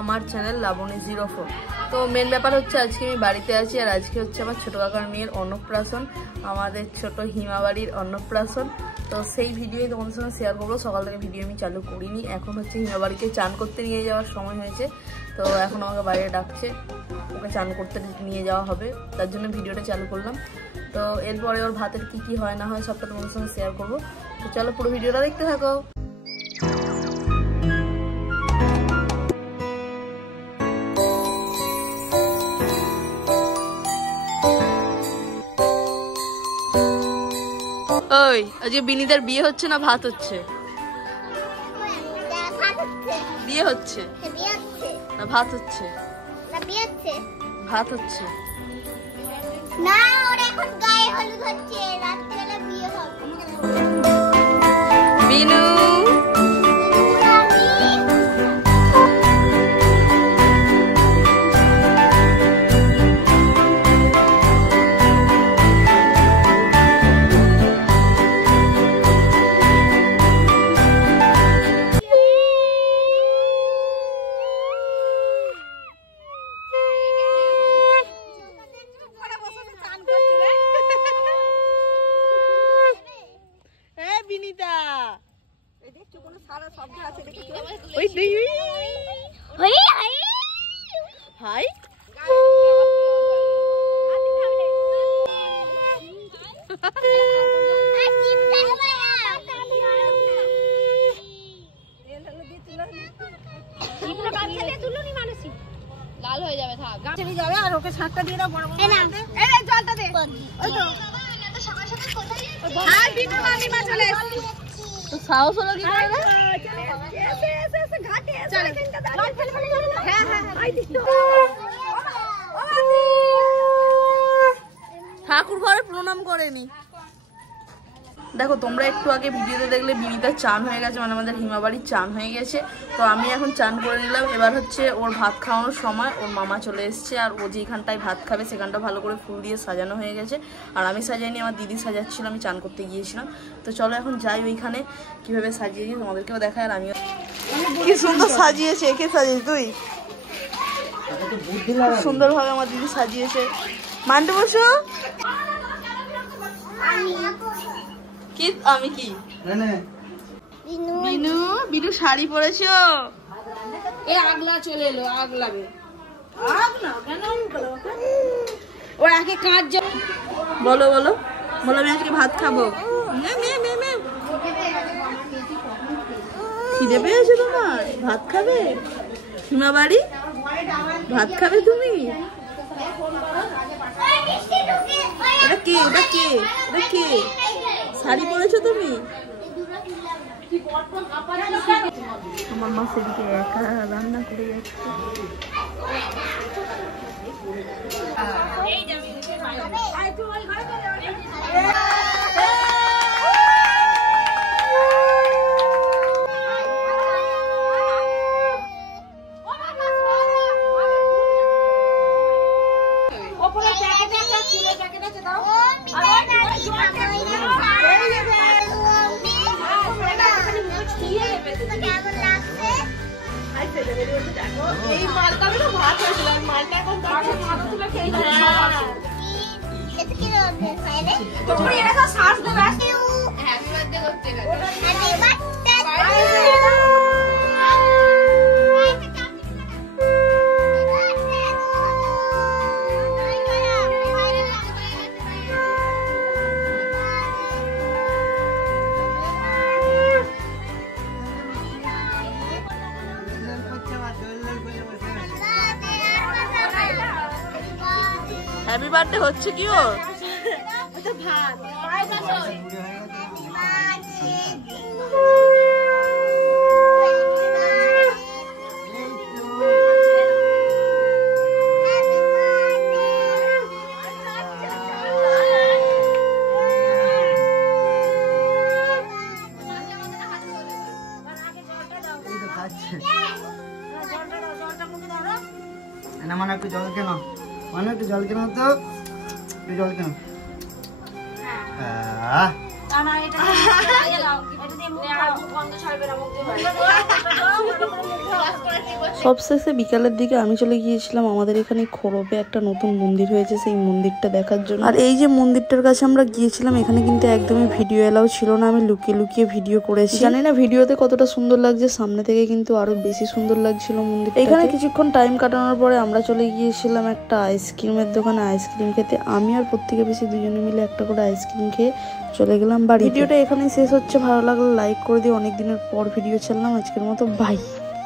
আমার চ্যানেল লাবণী 04। তো মেন ব্যাপার হচ্ছে আজকে আমি বাড়িতে আছি, আর আজকে হচ্ছে আমার ছোটো কাকার মেয়ের অন্নপ্রাশন, আমাদের ছোট হিমাবাড়ির অন্নপ্রাশন। তো সেই ভিডিওই তোমাদের সঙ্গে শেয়ার করবো। সকাল থেকে ভিডিও আমি চালু করিনি, এখন হচ্ছে হিমাবাড়িকে চান করতে নিয়ে যাওয়ার সময় হয়েছে। তো এখন আমাকে বাইরে ডাকছে, ওকে চান করতে নিয়ে যাওয়া হবে, তার জন্য ভিডিওটা চালু করলাম। তো এরপরে ওর ভাতের কি হয় না হয় সবটা তোমাদের সঙ্গে শেয়ার করবো। তো চলো পুরো ভিডিওটা দেখতে থাকো। ওই আজকে বিনিতার বিয়ে হচ্ছে না ভাত হচ্ছে? বিয়ে হচ্ছে না ভাত হচ্ছে? ভাত হচ্ছে না, ওর এখন গায়ে হলুদ হচ্ছে, রাত্রিবেলা বিয়ে হবে। বিনু লাল হয়ে যাবে, থাক চলে যাবে। আর ওকে ছাঁকটা দিয়ে দাও, বড় বড় এই জলটা দে। ওই তো আর বিনু মামিমা চলে এসেছে। তো সাহস হলো কি করে? এসে ঘাটে চলে জল ফেলে ফেলে যাবে। হ্যাঁ হ্যাঁ আই দিছো। ঠাকুর ঘরে প্রণাম করেনি। দেখো তোমরা একটু আগে ভিডিওতে দেখলে বিনিতার চান হয়ে গেছে, মানে আমাদের হিমাবাড়ির চান হয়ে গেছে। তো আমি এখন চান করে নিলাম। এবার হচ্ছে ওর ভাত খাওয়ানোর সময়, ওর মামা চলে এসছে। আর ও যেখানটায় ভাত খাবে সেখানটা ভালো করে ফুল দিয়ে সাজানো হয়ে গেছে। আর আমি সাজাইনি, আমার দিদি সাজাচ্ছিল, আমি চান করতে গিয়েছিলাম। তো চলো এখন যাই ওইখানে, কিভাবে সাজিয়েছি তোমাদেরকেও দেখায়। আর আমিও কি সুন্দর সাজিয়েছে। কে সাজিয়েছে? তুই? সুন্দরভাবে আমার দিদি সাজিয়েছে। মানতে বসো। কি আমি কি বিনু? বিনু শাড়ি পরেছো? এ আগলা চলে এলো, আগ লাগে। আগ না কেন? ও একে কাজ। বলো বলো বলো, আমি আজকে ভাত খাবো। খিদে পেয়েছে তোমার? ভাত খাবে? হিমাবাড়ি ভাত খাবে তুমি? এটা কে? এটা কে? এটা কে? শাড়ি পরেছো তুমি? আমার মা সেদিকে একা রান্না করে যাচ্ছে। এই মালটা আমি তো ভাত হয়েছিলাম, মালটা এখন তুলে খেয়ে হ্যাপি বার্থডে হচ্ছে কি ওর? ভাত মানে একটু জল কেন, মানে একটু জল কেন, তো একটু জল কেন। সবশেষে বিকালের দিকে আমি চলে গিয়েছিলাম আমাদের এখানে খোরবে একটা নতুন মন্দির হয়েছে সেই মন্দিরটা দেখার জন্য। আর এই যে মন্দিরটার কাছে আমরা গিয়েছিলাম এখানে কিন্তু একদমই ভিডিও এলাও ছিল না, আমি লুকিয়ে লুকিয়ে ভিডিও করেছি। জানি না ভিডিওতে কতটা সুন্দর লাগছে, সামনে থেকে কিন্তু আরো বেশি সুন্দর লাগছিল মন্দির। এখানে কিছুক্ষণ টাইম কাটানোর পরে আমরা চলে গিয়েছিলাম একটা আইসক্রিমের দোকানে আইসক্রিম খেতে। আমি আর প্রত্যেকে বেশি দুজনে মিলে একটা করে আইসক্রিম খেয়ে চলে গেলাম বাড়ি। ভিডিওটা এখানেই শেষ হচ্ছে, ভালো লাগলে লাইক করে দিও। অনেক দিনের পর ভিডিও ছাড়লাম, আজকের মতো বাই।